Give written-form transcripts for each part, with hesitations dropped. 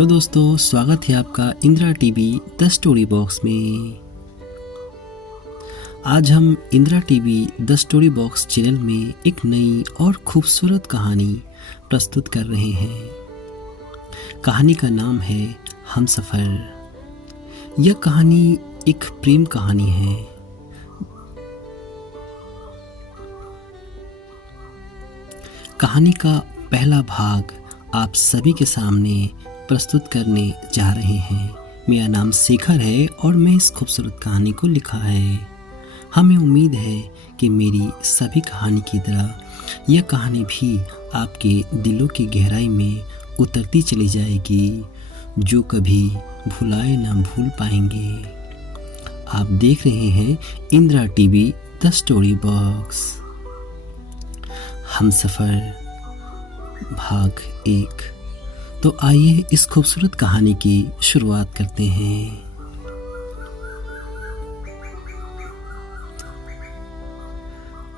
Hello दोस्तों, स्वागत है आपका Indira TV the story box में। आज हम Indira TV the story box channel में एक नई और खूबसूरत कहानी प्रस्तुत कर रहे हैं। कहानी का नाम है हमसफर। यह कहानी एक प्रेम कहानी है। कहानी का पहला भाग आप सभी के सामने प्रस्तुत करने जा रहे हैं। मेरा नाम शेखर है और मैं इस खूबसूरत कहानी को लिखा है। हमें उम्मीद है कि मेरी सभी कहानी की तरह यह कहानी भी आपके दिलों की गहराई में उतरती चली जाएगी, जो कभी भुलाए ना भूल पाएंगे। आप देख रहे हैं Indira TV the story box. Humsafar भाग 1। तो आइए इस खूबसूरत कहानी की शुरुआत करते हैं।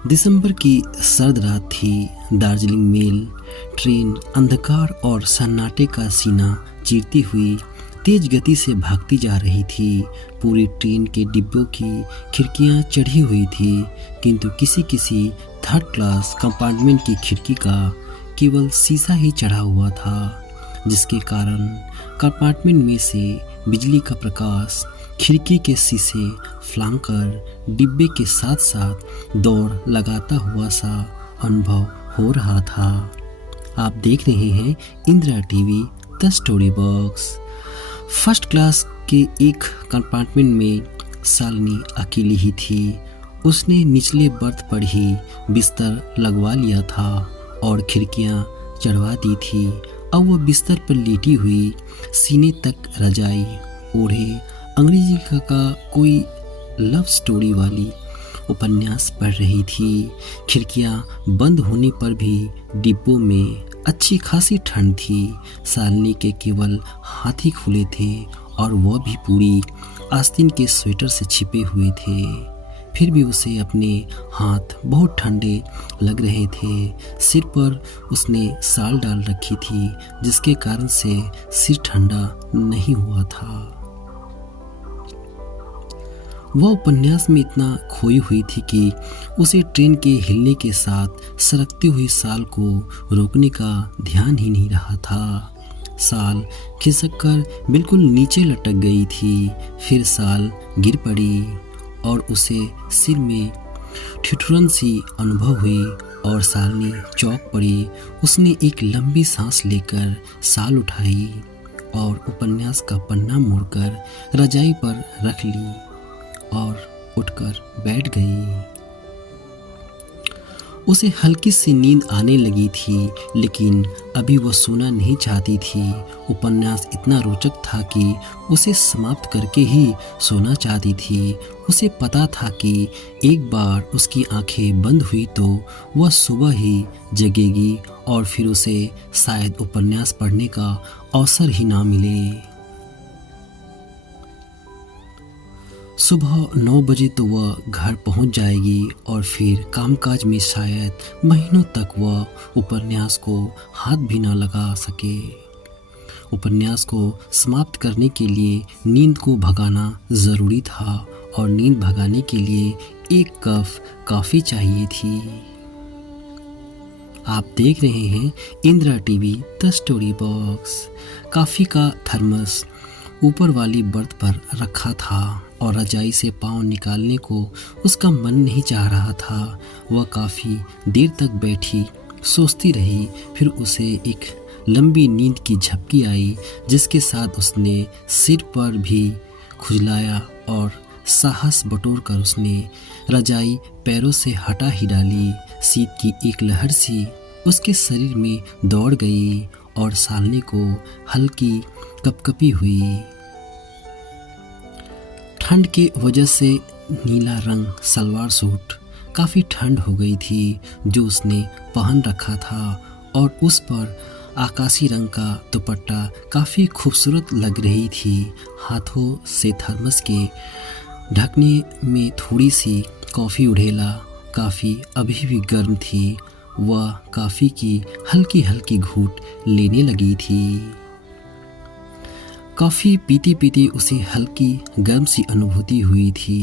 दिसंबर की सर्द रात थी। दार्जिलिंग मेल ट्रेन अंधकार और सन्नाटे का सीना चीरती हुई तेज गति से भागती जा रही थी। पूरी ट्रेन के डिब्बों की खिड़कियां चढ़ी हुई थी, किंतु किसी किसी थर्ड क्लास कंपार्टमेंट की खिड़की का केवल शीशा ही चढ़ा हुआ था, जिसके कारण कंपार्टमेंट में से बिजली का प्रकाश खिड़की के शीशे फांककर डिब्बे के साथ साथ दौड़ लगाता हुआ सा अनुभव हो रहा था। आप देख रहे हैं Indira TV the story box. First class के एक कंपार्टमेंट में शालिनी अकेली ही थी। उसने निचले बर्थ पर ही बिस्तर लगवा लिया था और खिड़कियां चढ़वा दी थी। अब वह बिस्तर पर लेटी हुई सीने तक रजाई ओढ़े अंग्रेजी का कोई लव स्टोरी वाली उपन्यास पढ़ रही थी। खिड़कियां बंद होने पर भी डिब्बों में अच्छी खासी ठंड थी। शालिनी के केवल हाथ ही खुले थे और वह भी पूरी आस्तीन के स्वेटर से छिपे हुए थे। फिर भी उसे अपने हाथ बहुत ठंडे लग रहे थे। सिर पर उसने शाल डाल रखी थी, जिसके कारण से सिर ठंडा नहीं हुआ था। वह उपन्यास में इतना खोई हुई थी कि उसे ट्रेन के हिलने के साथ सरकती हुई शाल को रोकने का ध्यान ही नहीं रहा था। शाल खिसककर बिल्कुल नीचे लटक गई थी। फिर शाल गिर पड़ी और उसे सिर में ठिठुरन सी अनुभव हुई और शालिनी चौंक पड़ी। उसने एक लंबी सांस लेकर शाल उठाई और उपन्यास का पन्ना मोड़कर रजाई पर रख ली और उठकर बैठ गई। उसे हल्की सी नींद आने लगी थी, लेकिन अभी वह सोना नहीं चाहती थी। उपन्यास इतना रोचक था कि उसे समाप्त करके ही सोना चाहती थी। उसे पता था कि एक बार उसकी आंखें बंद हुई तो वह सुबह ही जगेगी और फिर उसे शायद उपन्यास पढ़ने का अवसर ही ना मिले। सुबह 9 बजे तो वह घर पहुंच जाएगी और फिर कामकाज में शायद महीनों तक वह उपन्यास को हाथ भी न लगा सके। उपन्यास को समाप्त करने के लिए नींद को भगाना ज़रूरी था और नींद भगाने के लिए एक कप कॉफ़ी चाहिए थी। आप देख रहे हैं Indira TV the story box. Coffee का थर्मस ऊपर वाली बर्थ पर रखा था और रजाई से पाँव निकालने को उसका मन नहीं चाह रहा था। वह काफ़ी देर तक बैठी सोचती रही। फिर उसे एक लंबी नींद की झपकी आई, जिसके साथ उसने सिर पर भी खुजलाया और साहस बटोरकर उसने रजाई पैरों से हटा ही डाली। शीत की एक लहर सी उसके शरीर में दौड़ गई और शालिनी को हल्की कपकपी हुई। ठंड के वजह से नीला रंग सलवार सूट काफ़ी ठंड हो गई थी जो उसने पहन रखा था, और उस पर आकाशी रंग का दुपट्टा काफ़ी खूबसूरत लग रही थी। हाथों से थर्मस के ढकने में थोड़ी सी कॉफ़ी उड़ेला काफ़ी अभी भी गर्म थी। वह कॉफ़ी की हल्की हल्की घूंट लेने लगी थी। कॉफ़ी पीते पीते उसे हल्की गर्म सी अनुभूति हुई थी।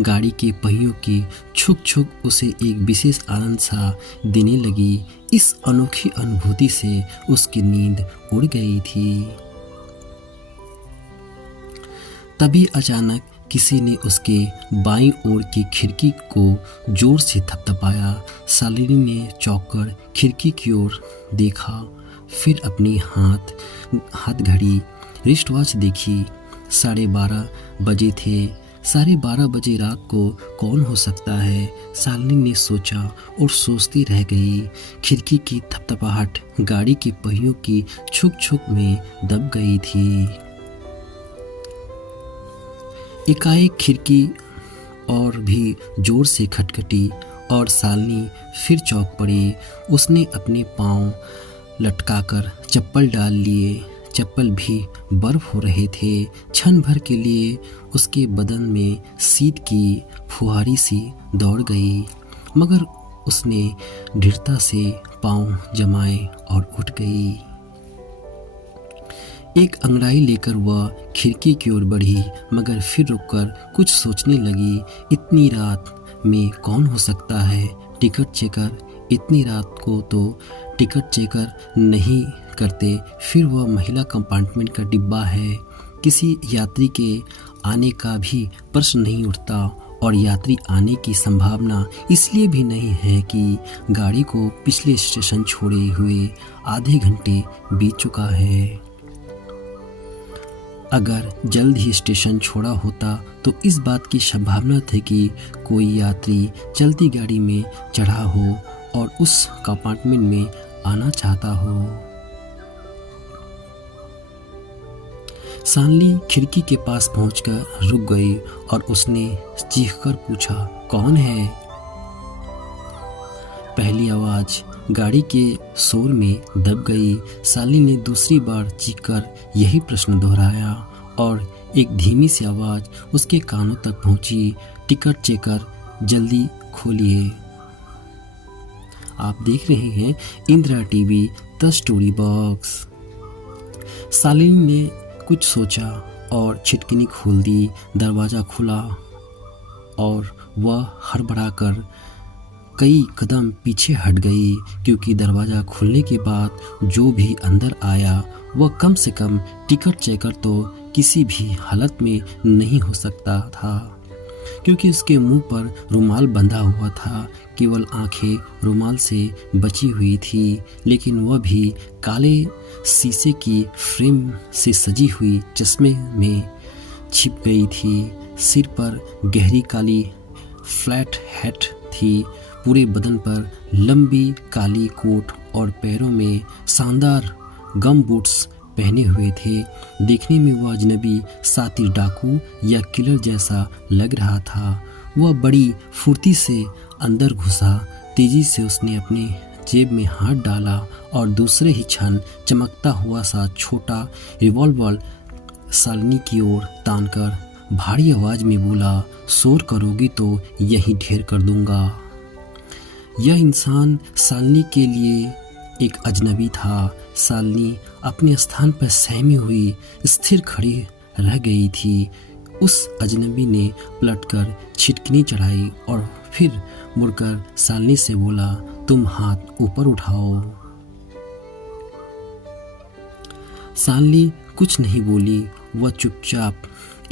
गाड़ी के पहियों की छुक छुक उसे एक विशेष आनंद सा देने लगी। इस अनोखी अनुभूति से उसकी नींद उड़ गई थी। तभी अचानक किसी ने उसके बाईं ओर की खिड़की को जोर से थपथपाया। शालिनी ने चौंककर खिड़की की ओर देखा, फिर अपनी हाथ घड़ी रिस्ट वॉच देखी। 12:30 बजे थे। 12:30 बजे रात को कौन हो सकता है, शालिनी ने सोचा और सोचती रह गई। खिड़की की थपथपाहट गाड़ी के पहियों की छुक छुक में दब गई थी। एकाएक खिड़की और भी जोर से खटखटी और शालिनी फिर चौंक पड़ी। उसने अपने पांव लटकाकर चप्पल डाल लिए। चप्पल भी बर्फ हो रहे थे। क्षण भर के लिए उसके बदन में शीत की फुहारी सी दौड़ गई, मगर उसने दृढ़ता से पांव जमाए और उठ गई। एक अंगड़ाई लेकर वह खिड़की की ओर बढ़ी, मगर फिर रुककर कुछ सोचने लगी। इतनी रात में कौन हो सकता है? टिकट चेकर इतनी रात को तो टिकट चेकर नहीं करते। फिर वह महिला कंपार्टमेंट का डिब्बा है। किसी यात्री के आने का भी प्रश्न नहीं उठता, और यात्री आने की संभावना इसलिए भी नहीं है कि गाड़ी को पिछले स्टेशन छोड़े हुए आधे घंटे बीत चुका है। अगर जल्द ही स्टेशन छोड़ा होता तो इस बात की संभावना थी कि कोई यात्री चलती गाड़ी में चढ़ा हो और उस कंपार्टमेंट में आना चाहता हो। शालिनी खिड़की के पास पहुंचकर रुक गई और उसने चीखकर पूछा, कौन है? पहली आवाज गाड़ी के शोर में दब गई। शालिनी ने दूसरी बार चीखकर यही प्रश्न दोहराया और एक धीमी सी आवाज उसके कानों तक पहुंची, टिकट चेकर जल्दी खोलिए। आप देख रहे हैं Indira TV the story box. Shalini ने कुछ सोचा और छिटकिनी खोल दी। दरवाज़ा खुला और वह हड़बड़ाकर कई कदम पीछे हट गई, क्योंकि दरवाज़ा खुलने के बाद जो भी अंदर आया वह कम से कम टिकट चेकर तो किसी भी हालत में नहीं हो सकता था, क्योंकि उसके मुंह पर रुमाल बंधा हुआ था। केवल आंखें रुमाल से बची हुई थी, लेकिन वह भी काले शीशे की फ्रेम से सजी हुई चश्मे में छिप गई थी। सिर पर गहरी काली फ्लैट हैट थी। पूरे बदन पर लंबी काली कोट और पैरों में शानदार गम बूट्स पहने हुए थे। देखने में वह अजनबी साथी डाकू या किलर जैसा लग रहा था। वह बड़ी फुर्ती से अंदर घुसा। तेजी से उसने अपने जेब में हाथ डाला और दूसरे ही क्षण चमकता हुआ सा छोटा रिवॉल्वर शालिनी की ओर तानकर भारी आवाज में बोला, शोर करोगी तो यही ढेर कर दूंगा। यह इंसान शालिनी के लिए एक अजनबी था। शालिनी अपने स्थान पर सहमी हुई स्थिर खड़ी रह गई थी। उस अजनबी ने पलटकर छिटकिनी चढ़ाई और फिर मुड़कर शालिनी से बोला, तुम हाथ ऊपर उठाओ। शालिनी कुछ नहीं बोली। वह चुपचाप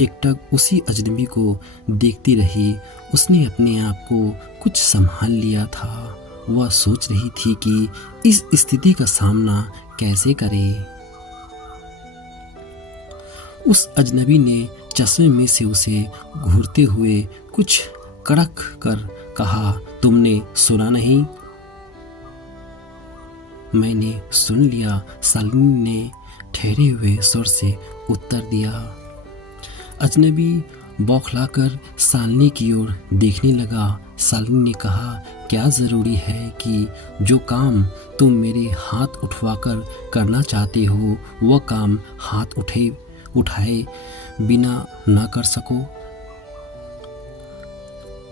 एकटक उसी अजनबी को देखती रही। उसने अपने आप को कुछ संभाल लिया था। वह सोच रही थी कि इस स्थिति का सामना कैसे करे। उस अजनबी ने चश्मे में से उसे घूरते हुए कुछ कड़क कर कहा, तुमने सुना नहीं? मैंने सुन लिया, शालिनी ने ठहरे हुए स्वर से उत्तर दिया। अजनबी बौखलाकर शालिनी की ओर देखने लगा। शालिनी ने कहा, क्या ज़रूरी है कि जो काम तुम मेरे हाथ उठवाकर करना चाहते हो वह काम हाथ उठाए बिना ना कर सको?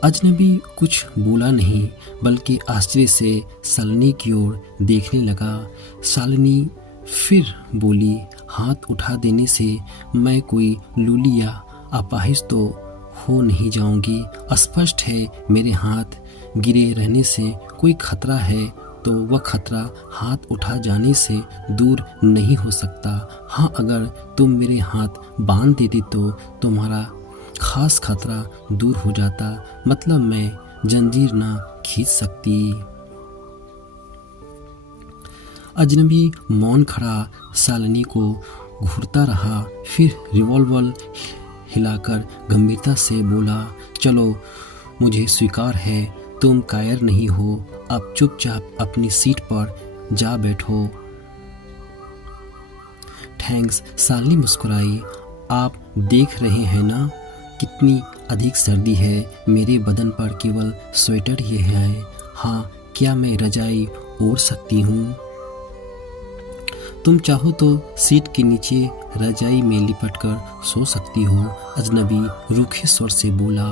अजनबी कुछ बोला नहीं, बल्कि आश्चर्य से शालिनी की ओर देखने लगा। शालिनी फिर बोली, हाथ उठा देने से मैं कोई लूली या अपाहिज तो हो नहीं जाऊंगी। स्पष्ट है मेरे हाथ गिरे रहने से कोई खतरा है तो वह खतरा हाथ उठा जाने से दूर नहीं हो सकता। हाँ, अगर तुम मेरे हाथ बांध देती तो तुम्हारा खास खतरा दूर हो जाता, मतलब मैं जंजीर ना खींच सकती। अजनबी मौन खड़ा शालिनी को घूरता रहा, फिर रिवॉल्वर हिलाकर गंभीरता से बोला, चलो मुझे स्वीकार है तुम कायर नहीं हो, अब चुपचाप अपनी सीट पर जा बैठो। थैंक्स, शालिनी मुस्कुराई। आप देख रहे हैं ना कितनी अधिक सर्दी है, मेरे बदन पर केवल स्वेटर ही है। हाँ, क्या मैं रजाई ओढ़ सकती हूँ? तुम चाहो तो सीट के नीचे रजाई में लिपटकर सो सकती हो, अजनबी रूखे स्वर से बोला।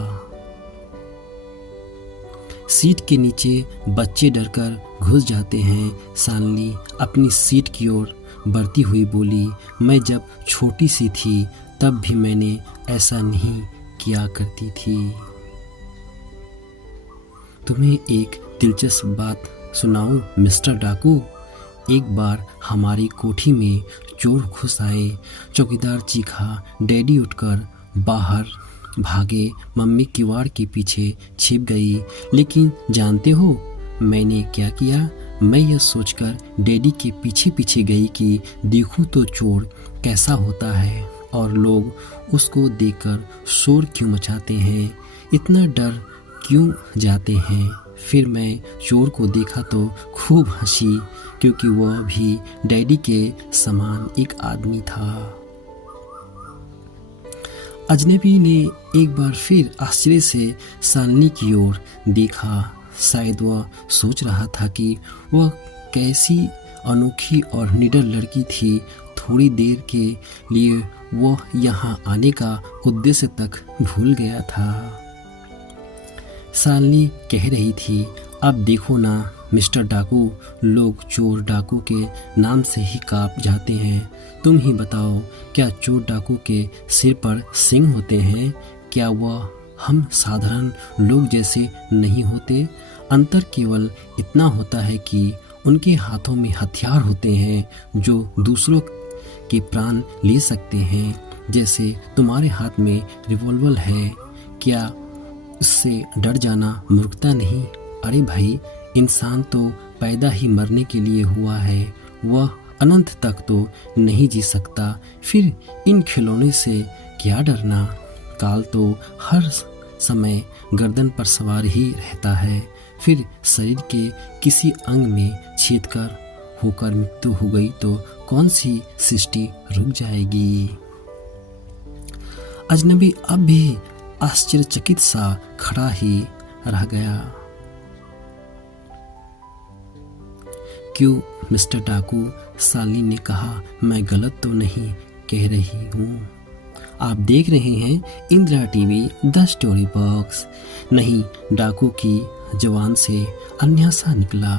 सीट के नीचे बच्चे डरकर घुस जाते हैं, शालिनी अपनी सीट की ओर बढ़ती हुई बोली, मैं जब छोटी सी थी तब भी मैंने ऐसा नहीं किया करती थी। तुम्हें एक दिलचस्प बात सुनाऊं मिस्टर डाकू? एक बार हमारी कोठी में चोर घुस आए। चौकीदार चीखा, डैडी उठकर बाहर भागे, मम्मी किवाड़ के पीछे छिप गई। लेकिन जानते हो मैंने क्या किया? मैं यह सोचकर डैडी के पीछे पीछे गई कि देखूं तो चोर कैसा होता है और लोग उसको देखकर शोर क्यों मचाते हैं, इतना डर क्यों जाते हैं। फिर मैं चोर को देखा तो खूब हंसी, क्योंकि वह भी डैडी के समान एक आदमी था। अजनबी ने एक बार फिर आश्चर्य से शालिनी की ओर देखा। शायद वह सोच रहा था कि वह कैसी अनोखी और निडर लड़की थी। थोड़ी देर के लिए वह यहाँ आने का उद्देश्य तक भूल गया था। शालिनी कह रही थी, अब देखो ना मिस्टर डाकू, लोग चोर डाकू के नाम से ही कांप जाते हैं। तुम ही बताओ, क्या चोर डाकू के सिर पर सींग होते हैं? क्या वह हम साधारण लोग जैसे नहीं होते? अंतर केवल इतना होता है कि उनके हाथों में हथियार होते हैं जो दूसरों के प्राण ले सकते हैं। जैसे तुम्हारे हाथ में रिवॉल्वर है, क्या उससे डर जाना मूर्खता नहीं? अरे भाई, इंसान तो पैदा ही मरने के लिए हुआ है, वह अनंत तक तो नहीं जी सकता। फिर इन खिलौने से क्या डरना? काल तो हर समय गर्दन पर सवार ही रहता है। फिर शरीर के किसी अंग में छेद कर होकर मृत्यु हो गई तो कौन सी सृष्टि रुक जाएगी? अजनबी अब भी आश्चर्यचकित सा खड़ा ही रह गया। क्यों मिस्टर डाकू? शालिनी ने कहा, मैं गलत तो नहीं कह रही हूँ। आप देख रहे हैं Indira TV the story box. नहीं, डाकू की जवान से अन्यासा निकला।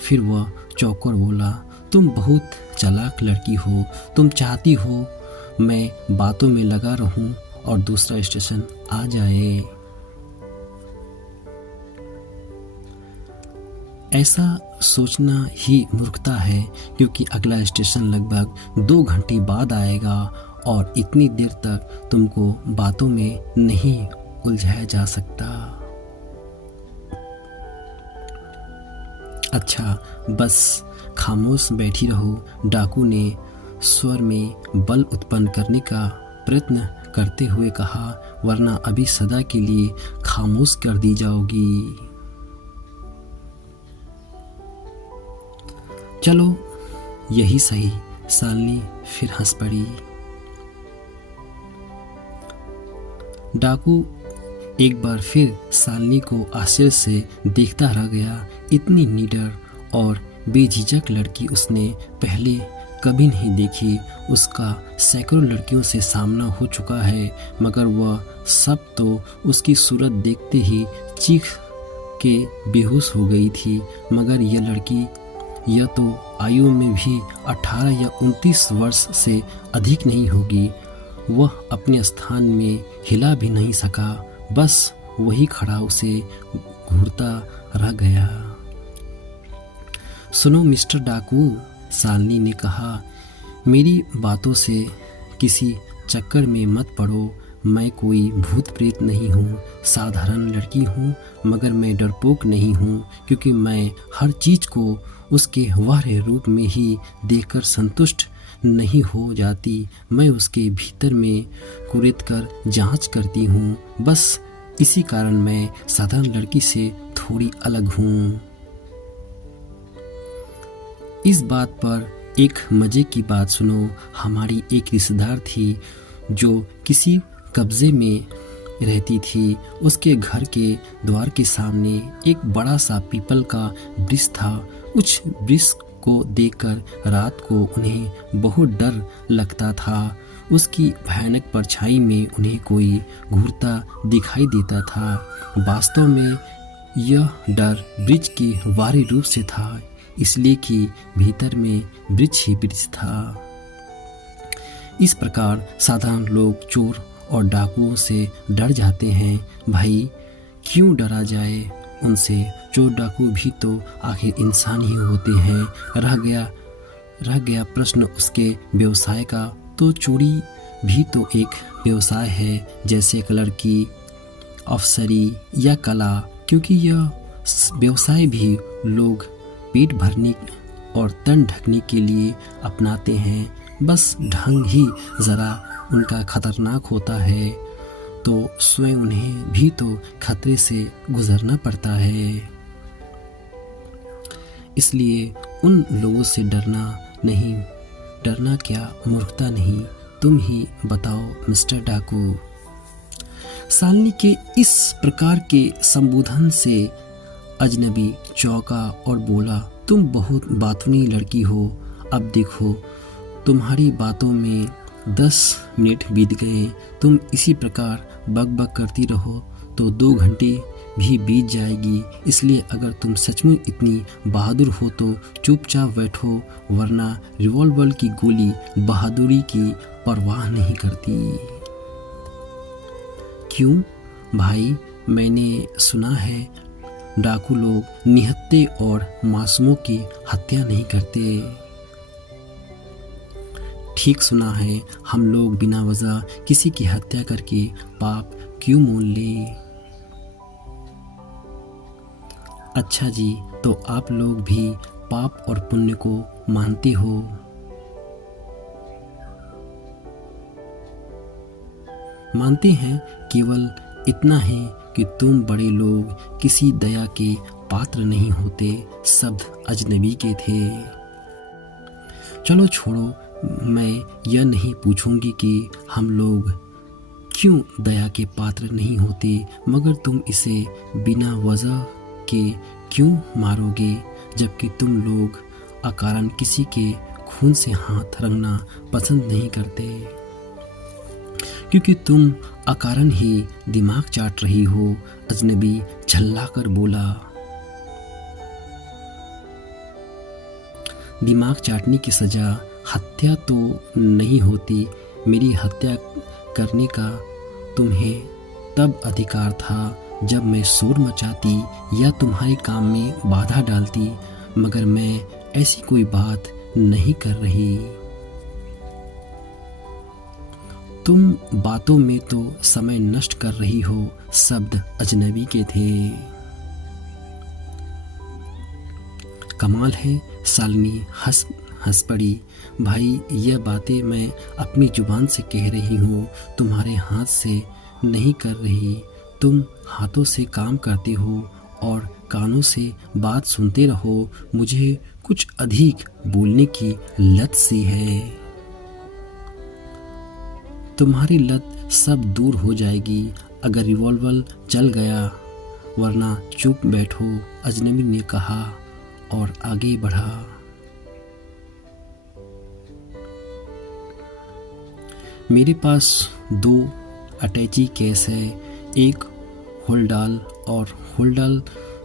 फिर वह चौंकर बोला, तुम बहुत चालाक लड़की हो। तुम चाहती हो मैं बातों में लगा रहूं और दूसरा स्टेशन आ जाए। ऐसा सोचना ही मूर्खता है, क्योंकि अगला स्टेशन लगभग 2 घंटे बाद आएगा और इतनी देर तक तुमको बातों में नहीं उलझाया जा सकता। अच्छा, बस खामोश बैठी रहो, डाकू ने स्वर में बल उत्पन्न करने का प्रयत्न करते हुए कहा, वरना अभी सदा के लिए खामोश कर दी जाओगी। चलो यही सही। शालिनी फिर हंस पड़ी। डाकू एक बार फिर शालिनी को आश्चर्य से देखता रह गया। इतनी निडर और बेझिझक लड़की उसने पहले कभी नहीं देखी। उसका सैकड़ों लड़कियों से सामना हो चुका है, मगर वह सब तो उसकी सूरत देखते ही चीख के बेहोश हो गई थी। मगर यह लड़की यह तो आयु में भी 18 या 29 वर्ष से अधिक नहीं होगी। वह अपने स्थान में हिला भी नहीं सका, बस वही खड़ा उसे घूरता रह गया। सुनो मिस्टर डाकू, शालिनी ने कहा, मेरी बातों से किसी चक्कर में मत पड़ो। मैं कोई भूत प्रेत नहीं हूँ, साधारण लड़की हूँ, मगर मैं डरपोक नहीं हूँ, क्योंकि मैं हर चीज़ को उसके वाह्य रूप में ही देखकर संतुष्ट नहीं हो जाती। मैं उसके भीतर में कुरेद कर जांच करती हूँ। बस इसी कारण मैं साधारण लड़की से थोड़ी अलग हूँ। इस बात पर एक मजे की बात सुनो। हमारी एक रिश्तेदार थी जो किसी कब्जे में रहती थी। उसके घर के द्वार के सामने एक बड़ा सा पीपल का वृक्ष था। उस वृक्ष को देखकर रात को उन्हें बहुत डर लगता था। उसकी भयानक परछाई में उन्हें कोई घूरता दिखाई देता था। वास्तव में यह डर वृक्ष के बाहरी रूप से था, इसलिए कि भीतर में वृक्ष ही वृक्ष था। इस प्रकार साधारण लोग चोर और डाकुओं से डर जाते हैं। भाई, क्यों डरा जाए उनसे? चोर डाकू भी तो आखिर इंसान ही होते हैं। रह गया प्रश्न उसके व्यवसाय का। तो चोरी भी तो एक व्यवसाय है, जैसे एक लड़की, अफसरी या कला, क्योंकि यह व्यवसाय भी लोग पेट भरने और तन ढकने के लिए अपनाते हैं। बस ढंग ही ज़रा उनका खतरनाक होता है, तो स्वयं उन्हें भी तो खतरे से गुजरना पड़ता है। इसलिए उन लोगों से डरना नहीं। डरना क्या, मूर्खता नहीं। तुम ही बताओ मिस्टर डाकू। शालिनी के इस प्रकार के संबोधन से अजनबी चौंका और बोला, तुम बहुत बातूनी लड़की हो। अब देखो, तुम्हारी बातों में 10 मिनट बीत गए। तुम इसी प्रकार बक करती रहो तो 2 घंटे भी बीत जाएगी। इसलिए अगर तुम सचमुच इतनी बहादुर हो तो चुपचाप बैठो, वरना रिवॉल्वर की गोली बहादुरी की परवाह नहीं करती। क्यों भाई? मैंने सुना है डाकू लोग निहत्थे और मासूमों की हत्या नहीं करते। ठीक सुना है। हम लोग बिना वजह किसी की हत्या करके पाप क्यों मोल ले? अच्छा जी, तो आप लोग भी पाप और पुण्य को मानते हो? मानते हैं। केवल इतना है कि तुम बड़े लोग किसी दया के पात्र नहीं होते। शब्द अजनबी के थे। चलो छोड़ो, मैं यह नहीं पूछूंगी कि हम लोग क्यों दया के पात्र नहीं होते, मगर तुम इसे बिना वजह के क्यों मारोगे, जबकि तुम लोग अकारण किसी के खून से हाथ रंगना पसंद नहीं करते, क्योंकि तुम अकारण ही दिमाग चाट रही हो। अजनबी झल्लाकर बोला। दिमाग चाटने की सजा हत्या तो नहीं होती। मेरी हत्या करने का तुम्हें तब अधिकार था जब मैं शोर मचाती या तुम्हारे काम में बाधा डालती, मगर मैं ऐसी कोई बात नहीं कर रही। तुम बातों में तो समय नष्ट कर रही हो। शब्द अजनबी के थे। कमाल है। शालिनी हंस पड़ी। भाई, यह बातें मैं अपनी जुबान से कह रही हूँ, तुम्हारे हाथ से नहीं कर रही। तुम हाथों से काम करते हो और कानों से बात सुनते रहो। मुझे कुछ अधिक बोलने की लत सी है। तुम्हारी लत सब दूर हो जाएगी अगर रिवॉल्वर चल गया, वरना चुप बैठो, अजनबी ने कहा और आगे बढ़ा। मेरे पास 2 अटैची केस है। एक होल्डाल और होल्डाल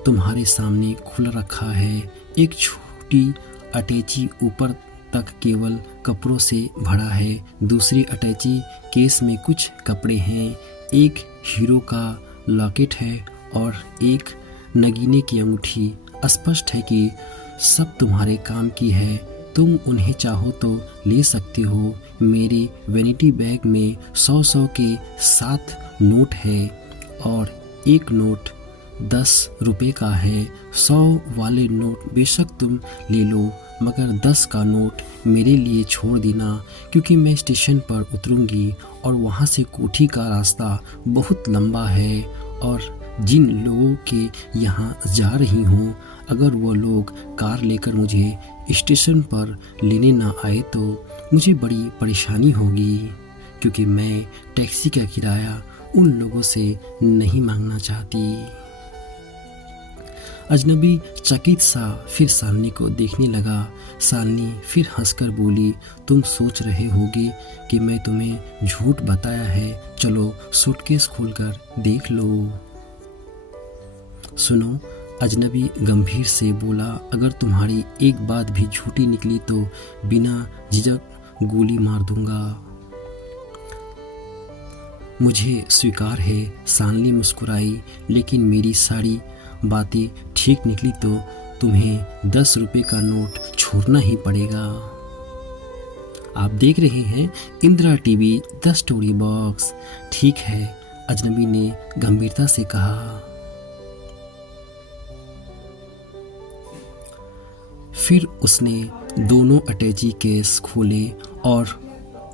तुम्हारे सामने खुला रखा है। एक टूटी अटैची ऊपर तक केवल कपड़ों से भरा है। दूसरी अटैची केस में कुछ कपड़े हैं, एक हीरो का लॉकेट है और एक नगीने की अंगूठी। स्पष्ट है कि सब तुम्हारे काम की है, तुम उन्हें चाहो तो ले सकते हो। मेरे वैनिटी बैग में 100 के 7 नोट है और एक नोट 10 रुपए का है। 100 वाले नोट बेशक तुम ले लो, मगर 10 का नोट मेरे लिए छोड़ देना, क्योंकि मैं स्टेशन पर उतरूंगी और वहाँ से कोठी का रास्ता बहुत लंबा है और जिन लोगों के यहाँ जा रही हूँ, अगर वो लोग कार लेकर मुझे स्टेशन पर लेने ना आए तो मुझे बड़ी परेशानी होगी, क्योंकि मैं टैक्सी का किराया उन लोगों से नहीं मांगना चाहती। अजनबी चकित सा फिर शालिनी को देखने लगा। शालिनी फिर हंसकर बोली, तुम सोच रहे होगे कि मैं तुम्हें झूठ बताया है, चलो सूटकेस खोलकर देख लो। सुनो, अजनबी गंभीर से बोला, अगर तुम्हारी एक बात भी झूठी निकली तो बिना झिझक गोली मार दूंगा। मुझे स्वीकार है, शालिनी मुस्कुराई, लेकिन मेरी सारी बातें ठीक निकली तो तुम्हें 10 रुपए का नोट छोड़ना ही पड़ेगा। आप देख रहे हैं Indira TV the story box. ठीक है, अजनबी ने गंभीरता से कहा। फिर उसने दोनों अटैची केस खोले और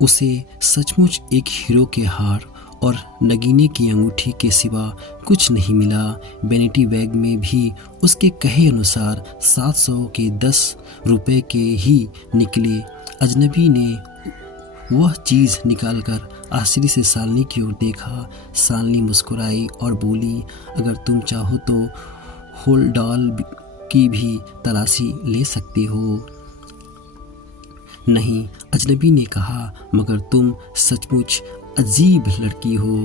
उसे सचमुच एक हीरो के हार और नगीने की अंगूठी के सिवा कुछ नहीं मिला। वैनिटी बैग में भी उसके कहे अनुसार 700 के 10 रुपए के ही निकले। अजनबी ने वह चीज़ निकालकर आश्चर्य से शालिनी की ओर देखा। शालिनी मुस्कुराई और बोली, अगर तुम चाहो तो होलडाल की भी तलाशी ले सकते हो। नहीं, अजनबी ने कहा, मगर तुम सचमुच अजीब लड़की हो।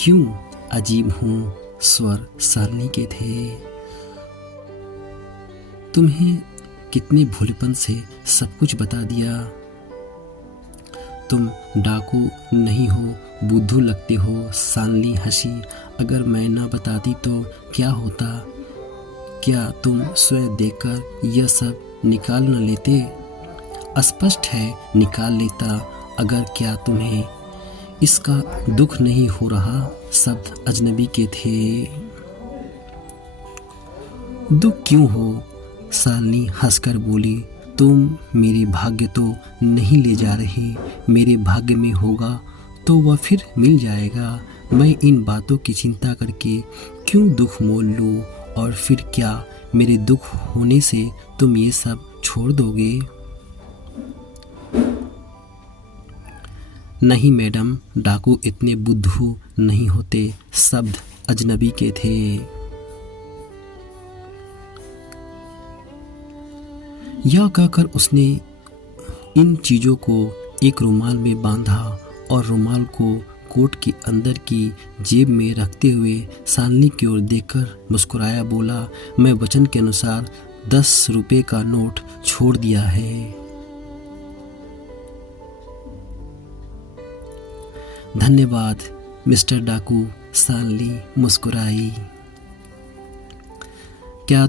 क्यों अजीब हूँ? स्वर शालिनी के थे। तुम्हें कितने भोलेपन से सब कुछ बता दिया। तुम डाकू नहीं हो, बुद्धू लगते हो। शालिनी हंसी। अगर मैं ना बताती तो क्या होता? क्या तुम स्वयं देखकर यह सब निकाल न लेते? स्पष्ट है निकाल लेता। अगर क्या तुम्हें इसका दुख नहीं हो रहा? शब्द अजनबी के थे। दुख क्यों हो? शालिनी हंसकर बोली, तुम मेरे भाग्य तो नहीं ले जा रही। मेरे भाग्य में होगा तो वह फिर मिल जाएगा। मैं इन बातों की चिंता करके क्यों दुख मोल लूँ? और फिर क्या मेरे दुख होने से तुम ये सब छोड़ दोगे? नहीं मैडम, डाकू इतने बुद्धू नहीं होते। शब्द अजनबी के थे। यह कहकर उसने इन चीज़ों को एक रुमाल में बांधा और रुमाल को कोट के अंदर की जेब में रखते हुए शालिनी की ओर देखकर मुस्कुराया, बोला, मैं वचन के अनुसार 10 रुपए का नोट छोड़ दिया है। धन्यवाद मिस्टर डाकू। शालिनी मुस्कुराई। क्या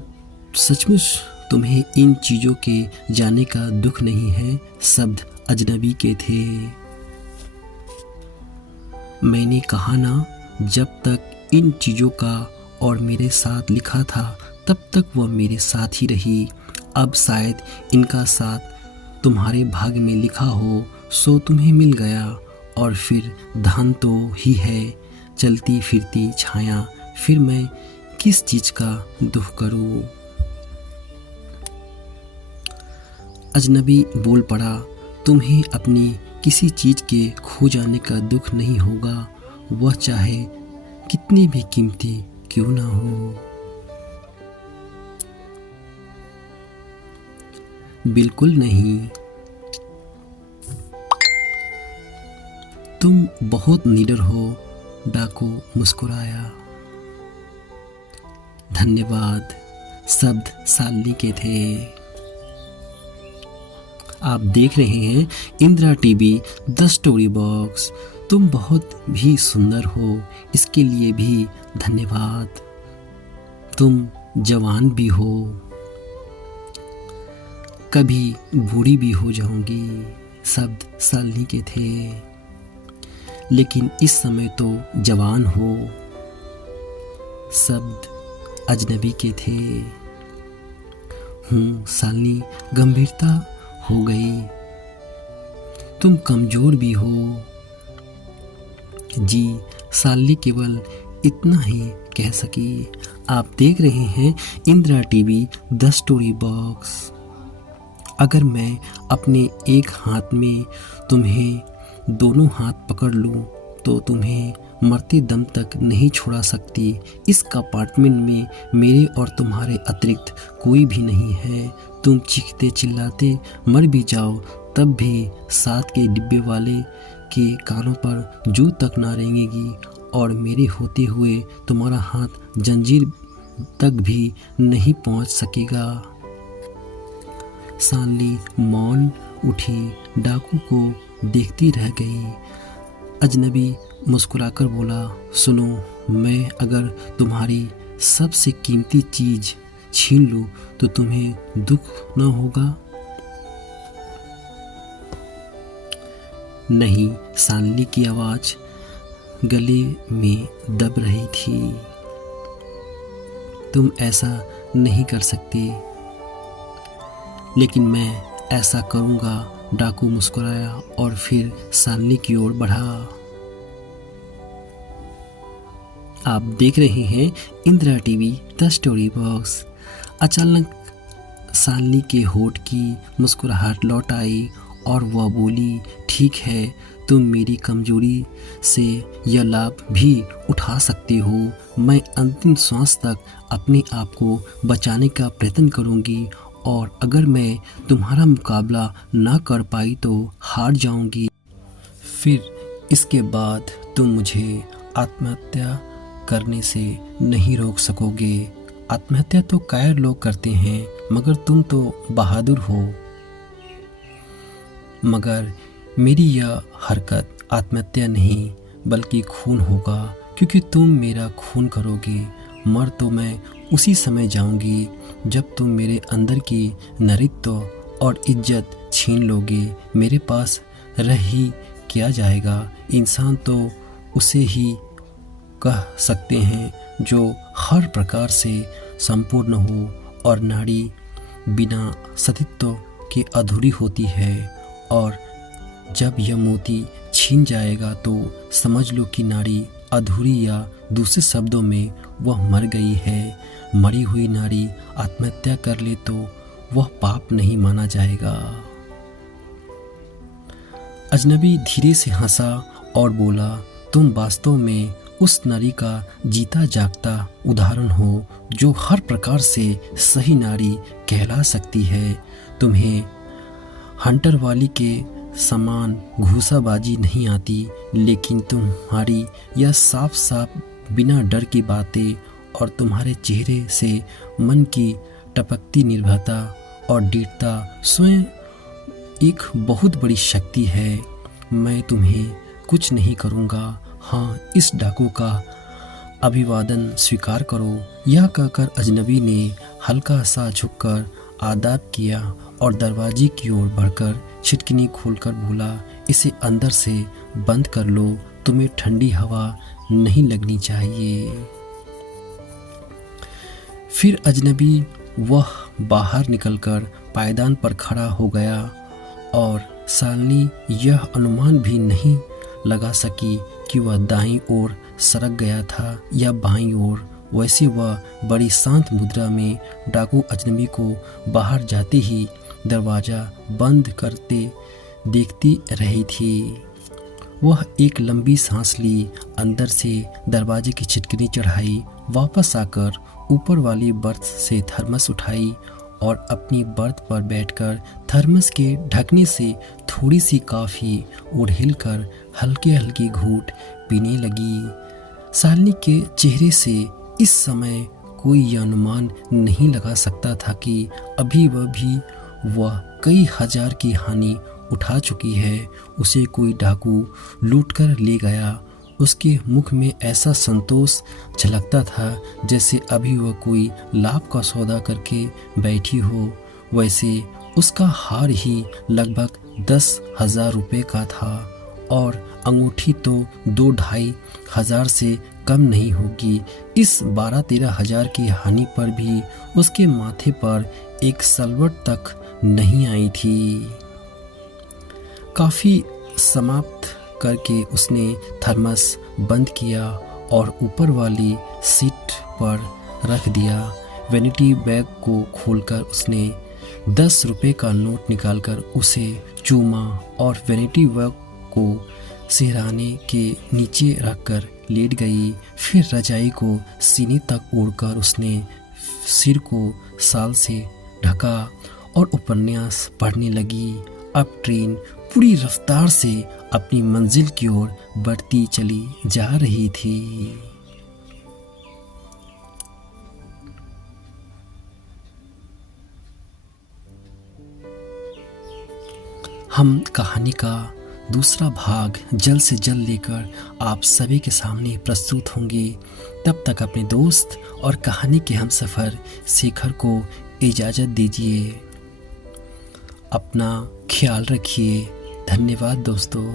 सचमुच तुम्हें इन चीज़ों के जाने का दुख नहीं है? शब्द अजनबी के थे। मैंने कहा ना, जब तक इन चीज़ों का और मेरे साथ लिखा था तब तक वह मेरे साथ ही रही। अब शायद इनका साथ तुम्हारे भाग्य में लिखा हो, सो तुम्हें मिल गया। और फिर धन तो ही है, चलती फिरती छाया। फिर मैं किस चीज़ का दुख करूं? अजनबी बोल पड़ा, तुम्हें अपनी किसी चीज़ के खो जाने का दुख नहीं होगा, वह चाहे कितनी भी कीमती क्यों ना हो। बिल्कुल नहीं। तुम बहुत निडर हो। डाकू मुस्कुराया। धन्यवाद शब्द शालिनी के थे। आप देख रहे हैं Indira TV the story box. तुम बहुत भी सुंदर हो, इसके लिए भी धन्यवाद। तुम जवान भी हो, कभी बूढ़ी भी हो जाऊंगी, शब्द शालिनी के थे। लेकिन इस समय तो जवान हो, शब्द अजनबी के थे। शालिनी गंभीरता हो गई। तुम कमजोर भी हो। जी, शालिनी केवल इतना ही कह सकी। आप देख रहे हैं Indira TV the story box. अगर मैं अपने एक हाथ में तुम्हें दोनों हाथ पकड़ लूं तो तुम्हें मरते दम तक नहीं छोड़ा सकती। इस कंपार्टमेंट में मेरे और तुम्हारे अतिरिक्त कोई भी नहीं है। तुम चीखते चिल्लाते मर भी जाओ तब भी साथ के डिब्बे वाले के कानों पर जू तक ना रेंगेगी और मेरे होते हुए तुम्हारा हाथ जंजीर तक भी नहीं पहुंच सकेगा। शालिनी मौन उठी, डाकू को देखती रह गई। अजनबी मुस्कुराकर बोला, सुनो, मैं अगर तुम्हारी सबसे कीमती चीज छीन लूं तो तुम्हें दुख न होगा? नहीं, शालिनी की आवाज गले में दब रही थी। तुम ऐसा नहीं कर सकते। लेकिन मैं ऐसा करूंगा। डाकू मुस्कुराया और फिर शालिनी की ओर बढ़ा। आप देख रहे हैं Indira TV the story box. अचानक शालिनी के होठ की मुस्कुराहट लौट आई और वह बोली, ठीक है, तुम मेरी कमजोरी से यह लाभ भी उठा सकते हो। मैं अंतिम श्वास तक अपने आप को बचाने का प्रयत्न करूंगी और अगर मैं तुम्हारा मुकाबला ना कर पाई तो हार जाऊंगी। फिर इसके बाद तुम मुझे आत्महत्या करने से नहीं रोक सकोगे। आत्महत्या तो कायर लोग करते हैं, मगर तुम तो बहादुर हो। मगर मेरी यह हरकत आत्महत्या नहीं बल्कि खून होगा, क्योंकि तुम मेरा खून करोगे। मर तो मैं उसी समय जाऊंगी जब तुम मेरे अंदर की नरित्व और इज्जत छीन लोगे। मेरे पास रह ही क्या जाएगा? इंसान तो उसे ही कह सकते हैं जो हर प्रकार से संपूर्ण हो, और नाड़ी बिना सतीत्व के अधूरी होती है। और जब यह मोती छीन जाएगा तो समझ लो कि नाड़ी अधूरी, या दूसरे शब्दों में वह मर गई है। मरी हुई नाड़ी आत्महत्या कर ले तो वह पाप नहीं माना जाएगा। अजनबी धीरे से हंसा और बोला, तुम वास्तव में उस नारी का जीता जागता उदाहरण हो जो हर प्रकार से सही नारी कहला सकती है। तुम्हें हंटर वाली के समान घूसाबाजी नहीं आती, लेकिन तुम्हारी यह साफ साफ बिना डर की बातें और तुम्हारे चेहरे से मन की टपकती निर्भयता और दृढ़ता स्वयं एक बहुत बड़ी शक्ति है। मैं तुम्हें कुछ नहीं करूँगा। हाँ, इस डाकू का अभिवादन स्वीकार करो। यह कहकर अजनबी ने हल्का सा झुककर आदाब किया और दरवाजे की ओर बढ़कर छिटकनी खोलकर बोला, इसे अंदर से बंद कर लो, तुम्हें ठंडी हवा नहीं लगनी चाहिए। फिर अजनबी वह बाहर निकलकर पायदान पर खड़ा हो गया और शालिनी यह अनुमान भी नहीं लगा सकी कि वह दाईं ओर सरक गया था या बाईं ओर। वैसे वह बड़ी शांत मुद्रा में डाकू अजनबी को बाहर जाते ही दरवाज़ा बंद करते देखती रही थी। वह एक लंबी सांस ली, अंदर से दरवाजे की छिटकनी चढ़ाई, वापस आकर ऊपर वाली बर्थ से थर्मस उठाई और अपनी बर्थ पर बैठकर थर्मस के ढकने से थोड़ी सी कॉफ़ी उड़ेल कर हल्के हल्के घूंट पीने लगी। शालिनी के चेहरे से इस समय कोई यह अनुमान नहीं लगा सकता था कि अभी वह कई हजार की हानि उठा चुकी है। उसे कोई डाकू लूटकर ले गया। उसके मुख में ऐसा संतोष झलकता था जैसे अभी वह कोई लाभ का सौदा करके बैठी हो। वैसे उसका हार ही लगभग 10,000 रुपये का था और अंगूठी तो 2-2.5 हजार से कम नहीं होगी। इस 12-13 हजार की हानि पर भी उसके माथे पर एक सलवट तक नहीं आई थी। काफ़ी समाप्त करके उसने थर्मस बंद किया और ऊपर वाली सीट पर रख दिया। वैनिटी बैग को खोलकर उसने 10 रुपये का नोट निकालकर उसे चूमा और वैनिटी बैग को सिरहाने के नीचे रखकर लेट गई। फिर रजाई को सीने तक ओढ़कर उसने सिर को शाल से ढका और उपन्यास पढ़ने लगी। अब ट्रेन पूरी रफ्तार से अपनी मंजिल की ओर बढ़ती चली जा रही थी। हम कहानी का दूसरा भाग जल्द से जल्द लेकर आप सभी के सामने प्रस्तुत होंगे। तब तक अपने दोस्त और कहानी के हमसफ़र शेखर को इजाज़त दीजिए। अपना ख्याल रखिए। धन्यवाद दोस्तों।